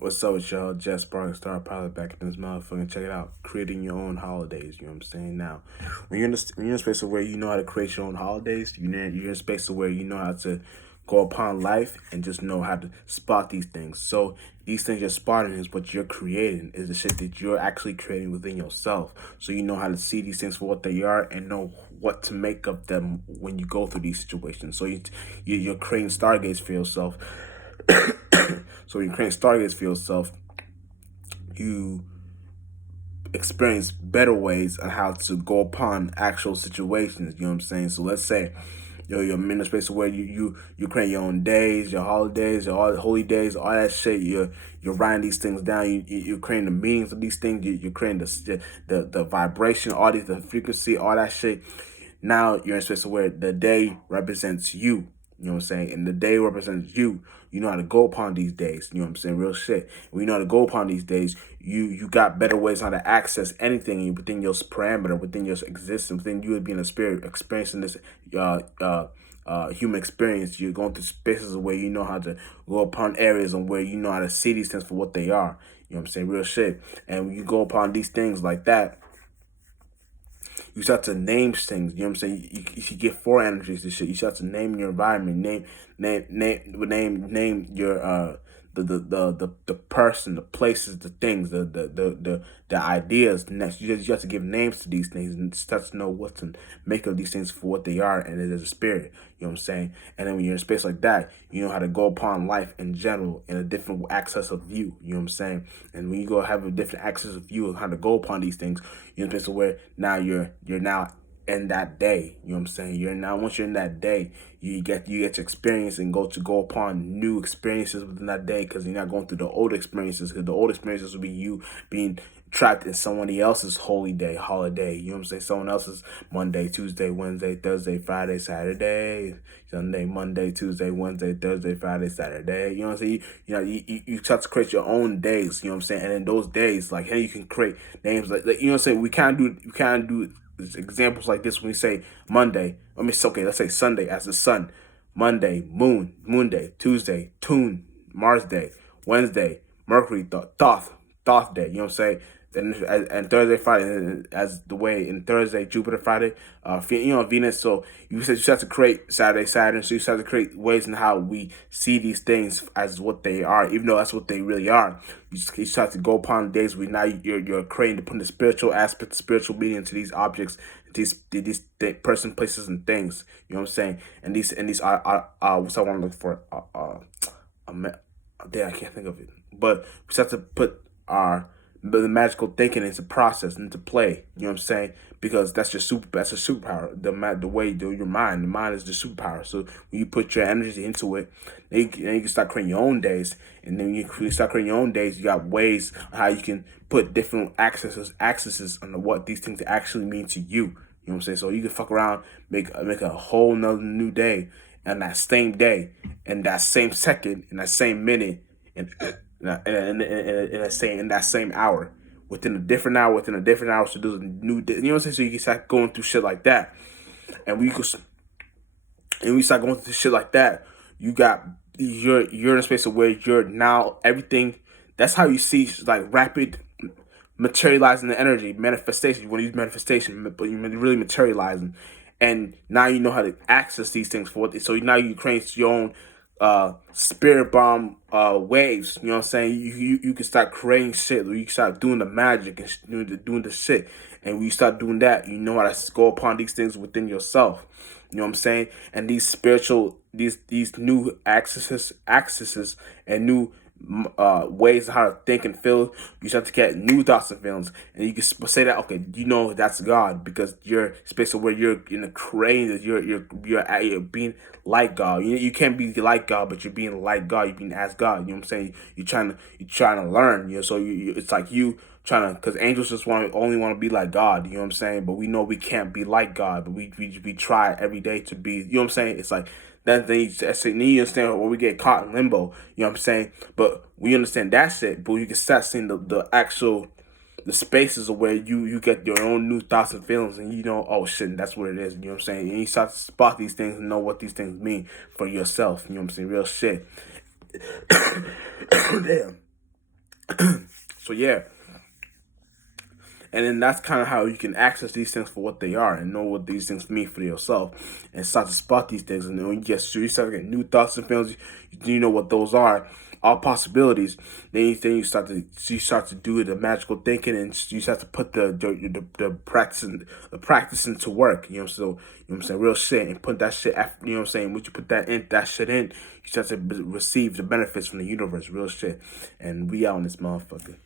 What's up with y'all? Jess Spark, Star Pilot back in this motherfucker. Check it out. Creating your own holidays. You know what I'm saying? Now, when you're in a space of where you know how to create your own holidays, you're in a space of where you know how to go upon life and just know how to spot these things. So these things you're spotting is what you're creating, is the shit that you're actually creating within yourself. So you know how to see these things for what they are and know what to make of them when you go through these situations. So you're creating stargates for yourself. So when you create stargates for yourself, you experience better ways on how to go upon actual situations. You know what I'm saying? So let's say you're in a space where you create your own days, your holidays, your all holy days, all that shit. You're writing these things down. You're creating the meanings of these things. You're creating the vibration, all these, the frequency, all that shit. Now you're in a space where the day represents you. You know what I'm saying? And the day represents you. You know how to go upon these days. You know what I'm saying? Real shit. When you know how to go upon these days, you got better ways how to access anything within your parameter, within your existence, within you being a spirit, experiencing this human experience. You're going through spaces where you know how to go upon areas and where you know how to see these things for what they are. You know what I'm saying? Real shit. And when you go upon these things like that, you start to name things. You know what I'm saying? You get four energies and shit. You start to name your environment, name your the person, the places, the things, the ideas. Next, you have to give names to these things and start to know what to make of these things for what they are, and it is a spirit. You know what I'm saying? And then when you're in a space like that, you know how to go upon life in general in a different access of view. You know what I'm saying? And when you go have a different access of view of how to go upon these things, you're in a place where now you're now in that day. You know what I'm saying? You're now, once you're in that day, you get to experience and go upon new experiences within that day, because you're not going through the old experiences, because the old experiences will be you being trapped in somebody else's holy day, holiday. You know what I'm saying? Someone else's Monday, Tuesday, Wednesday, Thursday, Friday, Saturday, Sunday, Monday, Tuesday, Wednesday, Thursday, Friday, Saturday. You know what I'm saying? You start to create your own days. You know what I'm saying? And in those days, like, hey, you can create names like you know what I'm saying. We can't do examples like this when we say Monday. Okay, let's say Sunday as the sun, Monday, moon day, Tuesday, tune, Mars day, Wednesday, Mercury, thoth day. You know what I'm saying? And Thursday, Friday, as the way in Thursday, Jupiter, Friday, Venus. So you said you start to create Saturday, Saturn. So you start to create ways in how we see these things as what they are, even though that's what they really are. You start to go upon days where now you're creating to put the spiritual aspect, the spiritual meaning into these objects, these person, places, and things. You know what I'm saying? And these are what's I want to look for. There I can't think of it, but we start to put our the magical thinking into process, into play. You know what I'm saying? Because that's your that's a superpower. The way your mind, the mind is the superpower. So when you put your energy into it, then you can start creating your own days. And then you start creating your own days, you got ways on how you can put different accesses on what these things actually mean to you. You know what I'm saying? So you can fuck around, make a whole nother new day, and that same day, and that same second, and that same minute, and in that same hour, within a different hour, so there's a new day. You know what I'm saying? So you can start going through shit like that, and we start going through shit like that. You're in a space of where you're now everything. That's how you see like rapid materializing the energy, manifestation. You want to use manifestation, but you're really materializing. And now you know how to access these things for it. So now you create your own spirit bomb waves. You know what I'm saying? You can start creating shit. You can start doing the magic and doing the shit. And when you start doing that, you know how to go upon these things within yourself. You know what I'm saying? And these spiritual, these new accesses and new ways of how to think and feel, you start to get new thoughts and feelings, and you can say that, okay, you know that's God, because you're space where you're in a creating, you're being like God. You can't be like God, but you're being like God. You're being as God. You know what I'm saying? You're trying to learn. So it's like you trying to, because angels just only want to be like God. You know what I'm saying? But we know we can't be like God, but we try every day to be. You know what I'm saying? It's like then you understand where we get caught in limbo. You know what I'm saying? But we understand that shit. But you can start seeing the actual the spaces of where you get your own new thoughts and feelings, and you know, oh shit, that's what it is. You know what I'm saying? And you start to spot these things and know what these things mean for yourself. You know what I'm saying? Real shit. Damn. So yeah, and then that's kind of how you can access these things for what they are and know what these things mean for yourself and start to spot these things. And then when you start to get new thoughts and feelings, you know what those are, all possibilities. Then you start to do the magical thinking, and you start to put the practice into work. You know, so you know what I'm saying, real shit, and put that shit. You know what I'm saying. Once you put that shit in, you start to receive the benefits from the universe, real shit. And we out in this motherfucker.